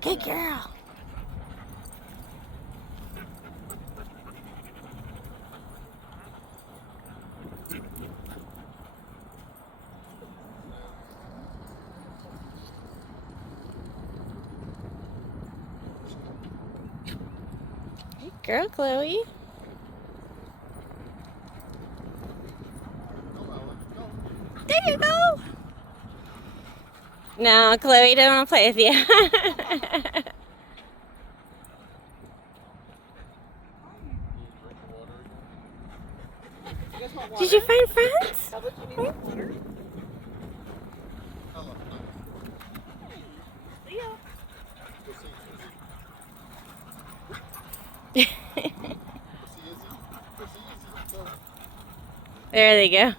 Good girl. Good girl, Chloe. There you go. No, Chloe, don't want to play with you. Did you find friends? There they go.